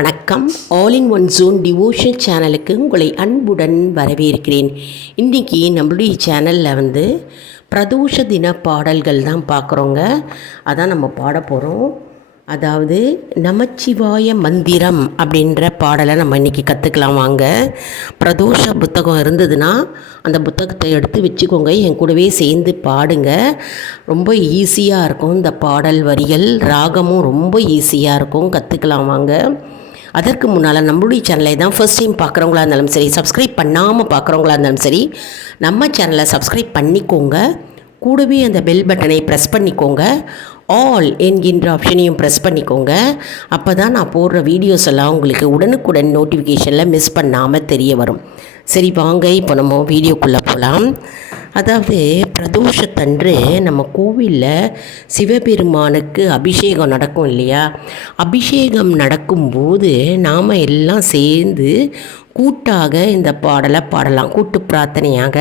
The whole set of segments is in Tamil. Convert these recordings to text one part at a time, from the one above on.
வணக்கம். All in one zone devotion சேனலுக்கு உங்களை அன்புடன் வரவேற்கிறேன். இன்றைக்கி நம்மளுடைய சேனலில் பிரதோஷ தின பாடல்கள் தான் பார்க்குறோங்க. அதான் நம்ம பாட போகிறோம். அதாவது நமச்சிவாய மந்திரம் அப்படின்ற பாடலை நம்ம இன்றைக்கி கற்றுக்கலாம் வாங்க. பிரதோஷ புத்தகம் இருந்ததுன்னா அந்த புத்தகத்தை எடுத்து வச்சுக்கோங்க, என் கூடவே சேர்ந்து பாடுங்க. ரொம்ப ஈஸியாக இருக்கும் இந்த பாடல் வரிகள், ராகமும் ரொம்ப ஈஸியாக இருக்கும், கற்றுக்கலாம் வாங்க. அதற்கு முன்னால் நம்மளுடைய சேனலை தான் ஃபர்ஸ்ட் டைம் பார்க்குறவங்களா இருந்தாலும் சரி, சப்ஸ்கிரைப் பண்ணாமல் பார்க்குறவங்களா இருந்தாலும் சரி, நம்ம சேனலை சப்ஸ்கிரைப் பண்ணிக்கோங்க. கூடவே அந்த பெல் பட்டனை ப்ரெஸ் பண்ணிக்கோங்க. ஆல் என்கின்ற ஆப்ஷனையும் ப்ரெஸ் பண்ணிக்கோங்க. அப்போ தான் நான் போடுற வீடியோஸ் எல்லாம் உங்களுக்கு உடனுக்குடன் நோட்டிஃபிகேஷனில் மிஸ் பண்ணாமல் தெரிய வரும். சரி வாங்க, இப்போ நம்ம வீடியோக்குள்ளே போகலாம். அதாவது பிரதோஷத்தன்று நம்ம கோவிலில் சிவபெருமானுக்கு அபிஷேகம் நடக்கும் இல்லையா? அபிஷேகம் நடக்கும்போது நாம் எல்லாம் சேர்ந்து கூட்டாக இந்த பாடலை பாடலாம். கூட்டு பிரார்த்தனையாக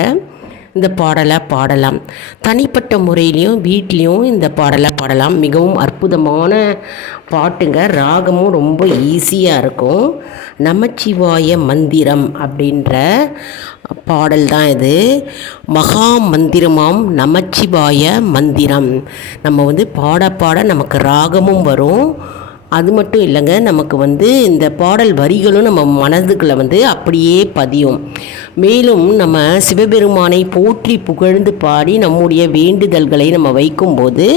இந்த பாடலை பாடலாம். தனிப்பட்ட முறையிலையும் வீட்லேயும் இந்த பாடலை பாடலாம். மிகவும் அற்புதமான பாட்டுங்க. ராகமும் ரொம்ப ஈஸியாக இருக்கும். நமச்சிவாய மந்திரம் அப்படின்ற பாடல் தான் இது. மகா மந்திரமாம் நமச்சிவாய மந்திரம். நம்ம பாட பாட நமக்கு ராகமும் வரும். அது மட்டும் இல்லைங்க, நமக்கு இந்த பாடல் வரிகளும் நம்ம மனதுக்குள்ளே அப்படியே பதியும். மேலும் நம்ம சிவபெருமானை போற்றி புகழ்ந்து பாடி நம்முடைய வேண்டுதல்களை நம்ம வைக்கும்போது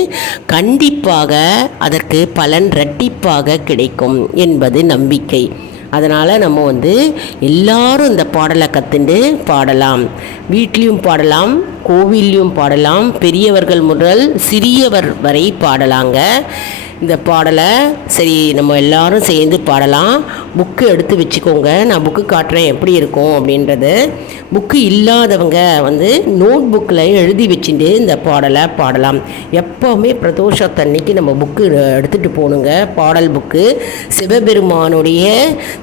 கண்டிப்பாக அதற்கு பலன் இரட்டிப்பாக கிடைக்கும் என்பது நம்பிக்கை. அதனால் நம்ம எல்லாரும் இந்த பாடலை கற்றுண்டு பாடலாம். வீட்லேயும் பாடலாம், கோவில்லையும் பாடலாம், பெரியவர்கள் முதல் சிறியவர் வரை பாடலாங்க இந்த பாடலை. சரி, நம்ம எல்லாரும் சேர்ந்து பாடலாம். புக்கு எடுத்து வச்சுக்கோங்க, நான் புக்கு காட்டுறேன் எப்படி இருக்கும் அப்படின்றது. புக்கு இல்லாதவங்க நோட் புக்கில் எழுதி வச்சுட்டு இந்த பாடலை பாடலாம். எப்போவுமே பிரதோஷத்தன்னைக்கு நம்ம புக்கு எடுத்துகிட்டு போகணுங்க. பாடல் புக்கு, சிவபெருமானுடைய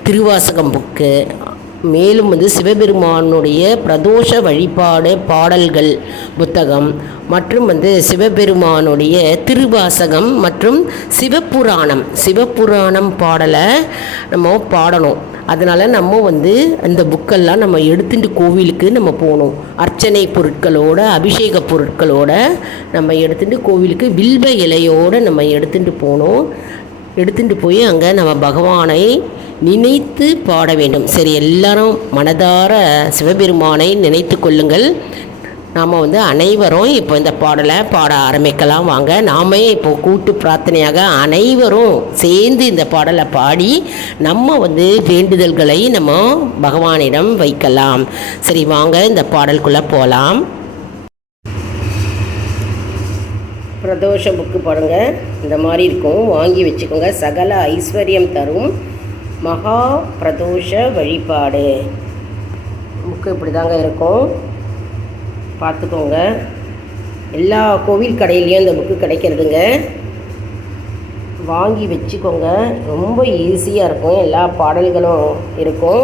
திருவாசகம் புக்கு, மேலும் சிவபெருமானுடைய பிரதோஷ வழிபாடு பாடல்கள் புத்தகம், மற்றும் சிவபெருமானுடைய திருவாசகம் மற்றும் சிவபுராணம் பாடலை நம்ம பாடணும். அதனால் நம்ம அந்த புக்கெல்லாம் நம்ம எடுத்துட்டு கோவிலுக்கு நம்ம போகணும். அர்ச்சனை பொருட்களோட, அபிஷேக பொருட்களோட நம்ம எடுத்துகிட்டு கோவிலுக்கு வில்வ இலையோடு நம்ம எடுத்துகிட்டு போகணும். எடுத்துகிட்டு போய் அங்கே நம்ம பகவானை நினைத்து பாட வேண்டும். சரி, எல்லாரும் மனதார சிவபெருமானை நினைத்து கொள்ளுங்கள். நாம் அனைவரும் இப்போ இந்த பாடலை பாட ஆரம்பிக்கலாம் வாங்க. நாமே இப்போ கூட்டு பிரார்த்தனையாக அனைவரும் சேர்ந்து இந்த பாடலை பாடி நம்ம வேண்டுதல்களை நம்ம பகவானிடம் வைக்கலாம். சரி வாங்க, இந்த பாடலுக்குள்ளே போகலாம். பிரதோஷ புக்கு பாருங்க, இந்த மாதிரி இருக்கும், வாங்கி வச்சுக்கோங்க. சகல ஐஸ்வர்யம் தரும் மகா பிரதோஷ வழிபாடு புக்கு இப்படி தாங்க இருக்கும், பார்த்துக்கோங்க. எல்லா கோவில் கடையிலையும் இந்த புக்கு கிடைக்கிறதுங்க, வாங்கி வச்சுக்கோங்க. ரொம்ப ஈஸியாக இருக்கும், எல்லா பாடல்களும் இருக்கும்,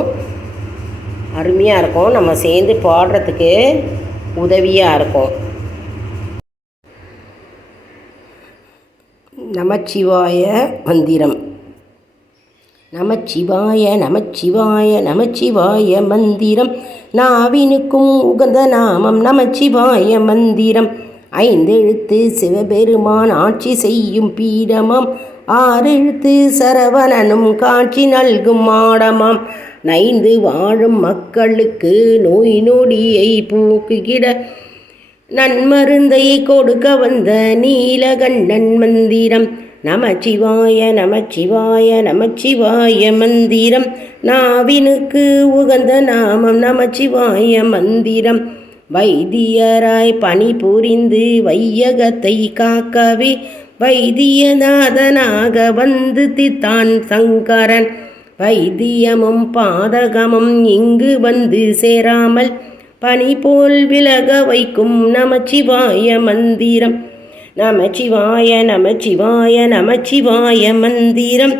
அருமையாக இருக்கும், நம்ம சேர்ந்து பாடுறதுக்கு உதவியாக இருக்கும். நமச்சிவாய மந்திரம். நமச்சிவாய நமச்சிவாய நமச்சிவாய மந்திரம், நாவினுக்கும் உகந்த நாமம் நமச்சிவாய மந்திரம். 5 எழுத்து சிவபெருமான் ஆட்சி செய்யும் பீடமாம், 6 எழுத்து சரவணனும் காட்சி நல்கும் மாடமாம். 5 வாழும் மக்களுக்கு நோய் நொடியை போக்குகிட நன்மருந்தை கொடுக்க வந்த நீலகண்டன் மந்திரம். நமச்சிவாய நமச்சிவாய நமச்சிவாய மந்திரம், நாவினுக்கு உகந்த நாமம் நமச்சிவாய மந்திரம். வைத்தியராய் பணிபுரிந்து வையகத்தை காக்கவே வைத்தியநாதனாக தித்தான் சங்கரன். வைத்தியமும் பாதகமும் இங்கு சேராமல் பனி போல் விலக வைக்கும் நமச்சிவாய மந்திரம். நமச்சிவாய நமச்சிவாய நமச்சிவாய மந்திரம்,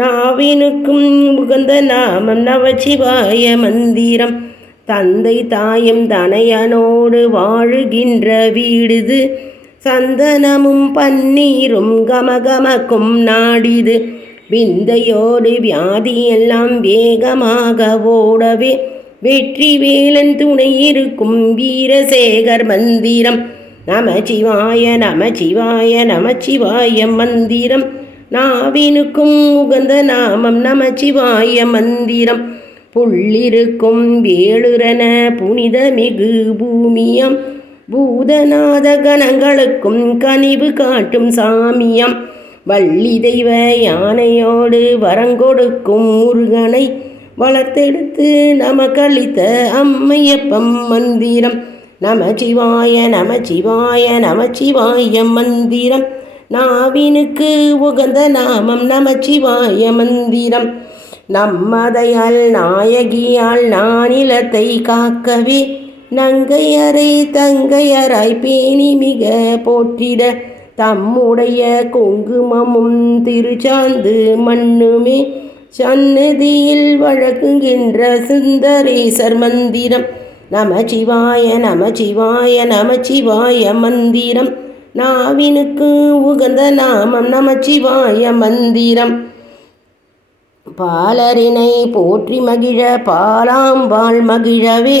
நாவினுக்கும் உகந்த நாமம் நமச்சிவாய மந்திரம். தந்தை தாயும் தனையனோடு வாழுகின்ற வீடுது, சந்தனமும் பன்னீரும் கமகமக்கும் நாடிது. விந்தையோடு வியாதியெல்லாம் வேகமாக ஓடவே வெற்றி வேலன் துணை இருக்கும் வீரசேகர் மந்திரம். நமச்சிவாய நமச்சிவாய நமச்சிவாய மந்திரம். நாவினுக்கும் உகந்த நாமம் நமச்சிவாய மந்திரம். புள்ளிருக்கும் வேளுரன புனிதமிகு பூமியம். பூதநாத கணங்களுக்கும் கனிவு காட்டும் சாமியம். வள்ளி தெய்வ யானையோடு வரங்கொடுக்கும் முருகனை வளர்த்தெடுத்து நமக்களித்த அம்மையப்பம் மந்திரம். நமச்சிவாய நமச்சிவாய நமச்சிவாய மந்திரம். நாவினுக்கு உகந்த நாமம் நமச்சிவாய மந்திரம். நம்மதையால் நாயகியால் நானிலத்தை காக்கவே நங்கையரை தங்கையராய் பேணி மிக போற்றிட தம்முடைய குங்குமமும் திருச்சாந்து மண்ணுமே சந்நிதியில் வழங்குகின்ற சுந்தரேசர் மந்திரம். நமச்சிவாய நமச்சிவாய நமச்சிவாய மந்திரம். நாவினுக்கு உகந்த நாமம் நமச்சிவாய மந்திரம். பாலரினை போற்றி மகிழ பாலாம்பாள் மகிழவே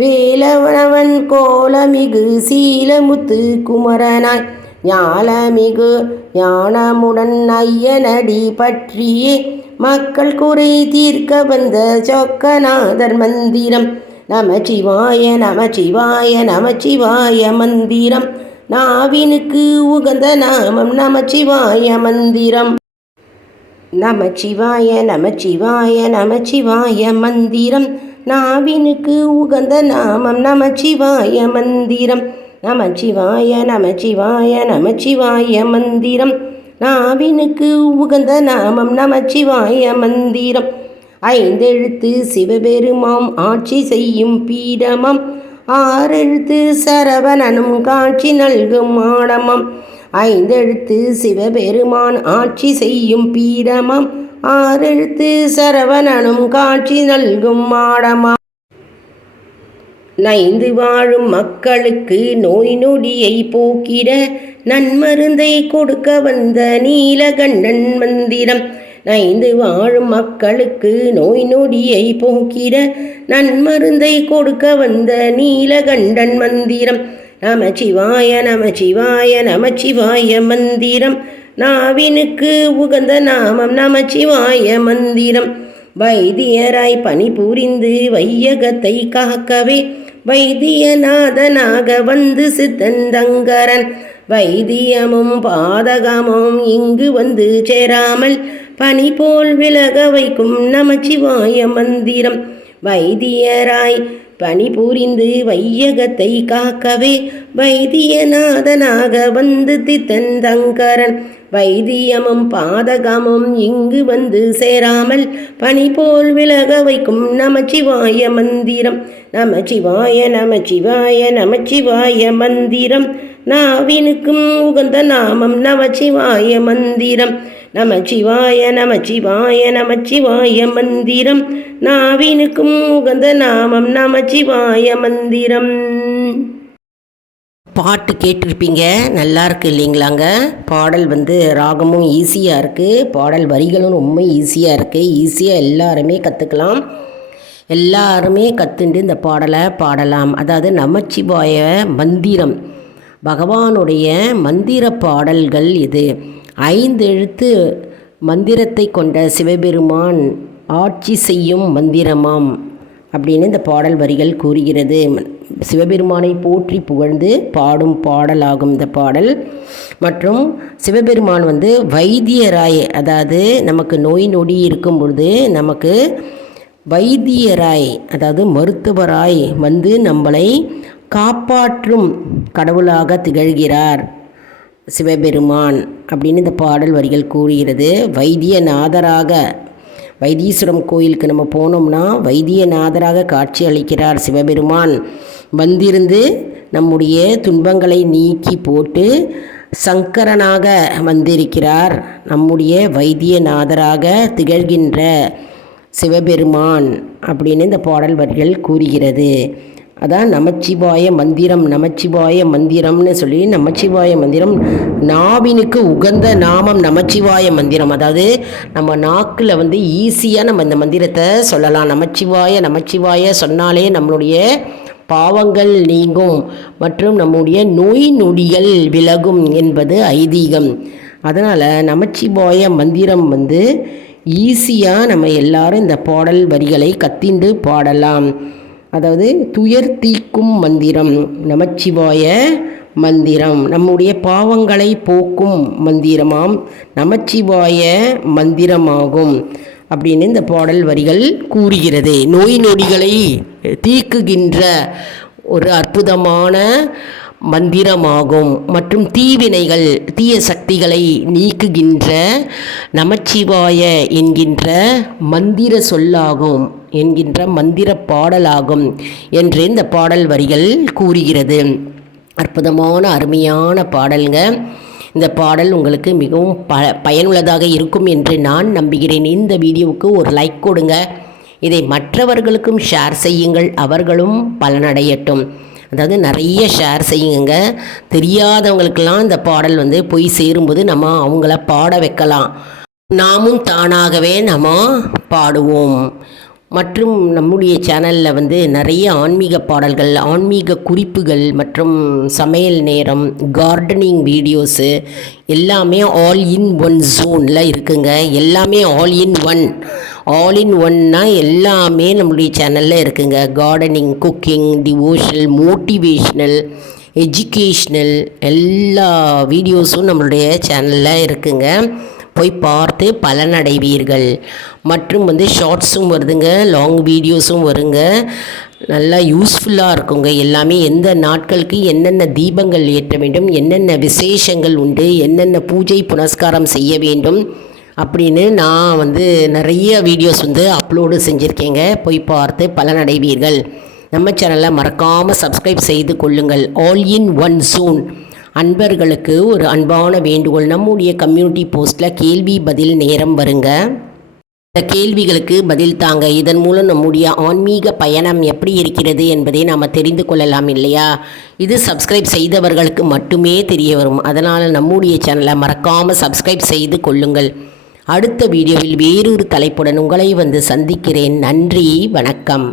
வேலவனவன் கோலமிகு சீலமுத்து குமரனாய் ஞாலமிகு ஞானமுடன் ஐயனடி பற்றியே மக்கள் குறை தீர்க்க வந்த சொக்கநாதர் மந்திரம். நமச்சிவாய நமச்சிவாய நமச்சிவாய மந்திரம். நாவினுக்கு உகந்த நாமம் நமச்சிவாய மந்திரம். நமச்சிவாய நமச்சிவாய நமச்சிவாய மந்திரம். நாவினுக்கு உகந்த நாமம் நமச்சிவாய மந்திரம். நமச்சிவாய நமச்சிவாய நமச்சிவாய மந்திரம். நாவினுக்கு உகந்த நாமம் நமச்சிவாய மந்திரம். ஐந்தெழுத்து சிவபெருமாம் ஆட்சி செய்யும் பீடமாம். ஆறெழுத்து சரவணனும் காட்சி நல்கும் மாடமாம். ஐந்தெழுத்து சிவபெருமான் ஆட்சி செய்யும் பீடமாம். ஆறெழுத்து சரவணனும் காட்சி நல்கும் மாடமாம். நைந்து வாழும் மக்களுக்கு நோய் நொடியை போக்கிட நன்மருந்தை கொடுக்க வந்த நீலகண்டன் மந்திரம். நைந்து வாழும் மக்களுக்கு நோய் நொடியை போக்கிட நன்மருந்தை கொடுக்க வந்த நீலகண்டன் மந்திரம். நமச்சிவாய நமச்சிவாய நமச்சிவாய மந்திரம். நாவினுக்கு உகந்த நாமம் நமச்சிவாய மந்திரம். வைத்தியராய் பணிபுரிந்து வையகத்தை காக்கவே வைத்தியநாதனாக வந்து சித்தந்தங்கரன். வைத்தியமும் பாதகமும் இங்கு வந்து சேராமல் பனி போல் விலக வைக்கும் நமச்சிவாய மந்திரம். வைத்தியராய் பணிபுரிந்து வையகத்தை காக்கவே வைத்தியநாதனாக வந்து தித்தந்தங்கரன். வைத்தியமும் பாதகமும் இங்கு வந்து சேராமல் பனி போல் விலக வைக்கும் நமச்சிவாய மந்திரம். நமச்சிவாய நமச்சிவாய நமச்சிவாய மந்திரம். நாவினுக்கும் உகந்த நாமம் நமச்சிவாய மந்திரம். நமச்சிவாய நமச்சிவாய நமச்சிவாய மந்திரம். நாவினுக்கும் உகந்த நாமம் நமச்சிவாய மந்திரம். பாட்டு கேட்டிருப்பீங்க, நல்லா இருக்கு இல்லைங்களாங்க? பாடல் ராகமும் ஈஸியாக இருக்குது, பாடல் வரிகளும் ரொம்ப ஈஸியாக இருக்குது. ஈஸியாக எல்லாருமே கற்றுக்கலாம், எல்லாருமே கற்றுண்டு இந்த பாடலை பாடலாம். அதாவது நமச்சிவாய மந்திரம் பகவானுடைய மந்திர பாடல்கள் இது. 5 எழுத்து மந்திரத்தை கொண்ட சிவபெருமான் ஆட்சி செய்யும் மந்திரமாம் அப்படின்னு இந்த பாடல் வரிகள் கூறுகிறது. சிவபெருமானை போற்றி புகழ்ந்து பாடும் பாடலாகும் இந்த பாடல். மற்றும் சிவபெருமான் வைத்தியராய், அதாவது நமக்கு நோய் நொடி இருக்கும் பொழுது நமக்கு வைத்தியராய், அதாவது மருத்துவராய் நம்மளை காப்பாற்றும் கடவுளாக திகழ்கிறார் சிவபெருமான் அப்படின்னு இந்த பாடல் வரிகள் கூறுகிறது. வைத்தியநாதராக, வைத்தீஸ்வரம் கோயிலுக்கு நம்ம போனோம்னா வைத்தியநாதராக காட்சி அளிக்கிறார் சிவபெருமான். வந்திருந்து நம்முடைய துன்பங்களை நீக்கி போட்டு சங்கரனாக வந்திருக்கிறார். நம்முடைய வைத்தியநாதராக திகழ்கின்ற சிவபெருமான் அப்படின்னு இந்த பாடல் வரிகள் கூறுகிறது. அதான் நமச்சிவாய மந்திரம், நமச்சிவாய மந்திரம்னு சொல்லி நமச்சிவாய மந்திரம் நாவினுக்கு உகந்த நாமம் நமச்சிவாய மந்திரம். அதாவது நம்ம நாக்கில் வந்து ஈஸியாக நம்ம இந்த மந்திரத்தை சொல்லலாம். நமச்சிவாய நமச்சிவாய சொன்னாலே நம்மளுடைய பாவங்கள் நீங்கும் மற்றும் நம்முடைய நோய் நொடிகள் விலகும் என்பது ஐதீகம். அதனால் நமச்சிவாய மந்திரம் வந்து ஈஸியாக நம்ம எல்லாரும் இந்த பாடல் வரிகளை கத்திண்டு பாடலாம். அதாவது துயர் தீக்கும் மந்திரம் நமச்சிவாய மந்திரம், நம்முடைய பாவங்களை போக்கும் மந்திரமாம் நமச்சிவாய மந்திரமாகும் அப்படின்னு இந்த பாடல் வரிகள் கூறுகிறது. நோய் நொடிகளை தீக்குகின்ற ஒரு அற்புதமான மந்திரமாகும் மற்றும் தீவினைகள் தீய சக்திகளை நீக்குகின்ற நமச்சிவாய என்கின்ற மந்திர சொல்லாகும், என்கின்ற மந்திர பாடலாகும் என்று இந்த பாடல் வரிகள் கூறுகிறது. அற்புதமான அருமையான பாடல்ங்க. இந்த பாடல் உங்களுக்கு மிகவும் பயனுள்ளதாக இருக்கும் என்று நான் நம்புகிறேன். இந்த வீடியோவுக்கு ஒரு லைக் கொடுங்க, இதை மற்றவர்களுக்கும் ஷேர் செய்யுங்கள், அவர்களும் பலனடையட்டும். அதாவது நிறைய ஷேர் செய்யுங்க. தெரியாதவங்களுக்கெல்லாம் இந்த பாடல் வந்து போய் சேரும்போது நம்ம அவங்கள பாட வைக்கலாம். நாமும் தானாகவே நம்ம பாடுவோம். மற்றும் நம்முடைய சேனலில் வந்து நிறைய ஆன்மீக பாடல்கள், ஆன்மீக குறிப்புகள் மற்றும் சமையல் நேரம், கார்டனிங் வீடியோஸு எல்லாமே ஆல் இன் ஒன் ஜோனில் இருக்குங்க. எல்லாமே ஆல் இன் ஒன்னா எல்லாமே நம்முடைய சேனலில் இருக்குங்க. Gardening, cooking, devotional, motivational, educational எல்லா வீடியோஸும் நம்மளுடைய சேனலில் இருக்குங்க. போய் பார்த்து பலனடைவீர்கள். மற்றும் வந்து ஷார்ட்ஸும் வருதுங்க, லாங் வீடியோஸும் வருங்க. நல்லா யூஸ்ஃபுல்லாக இருக்குங்க. எல்லாமே எந்த நாட்களுக்கு என்னென்ன தீபங்கள் ஏற்ற வேண்டும், என்னென்ன விசேஷங்கள் உண்டு, என்னென்ன பூஜை புனஸ்காரம் செய்ய வேண்டும் அப்படின்னு நான் வந்து நிறைய வீடியோஸ் வந்து அப்லோடு செஞ்சுருக்கேங்க. போய் பார்த்து பலனடைவீர்கள். நம்ம சேனலை மறக்காமல் சப்ஸ்கிரைப் செய்து கொள்ளுங்கள். ஆல் இன் ஒன் ஜோன் அன்பர்களுக்கு ஒரு அன்பான வேண்டுகோள். நம்முடைய கம்யூனிட்டி போஸ்ட்டில் கேள்வி பதில் நேரம் வருங்க. இந்த கேள்விகளுக்கு பதில் தாங்க. இதன் மூலம் நம்முடைய ஆன்மீக பயணம் எப்படி இருக்கிறது என்பதை நாம் தெரிந்து கொள்ளலாம் இல்லையா? இது சப்ஸ்கிரைப் செய்தவர்களுக்கு மட்டுமே தெரிய வரும். அதனால் நம்முடைய சேனலை மறக்காமல் சப்ஸ்கிரைப் செய்து கொள்ளுங்கள். அடுத்த வீடியோவில் வேறொரு தலைப்புடன் உங்களை வந்து சந்திக்கிறேன். நன்றி, வணக்கம்.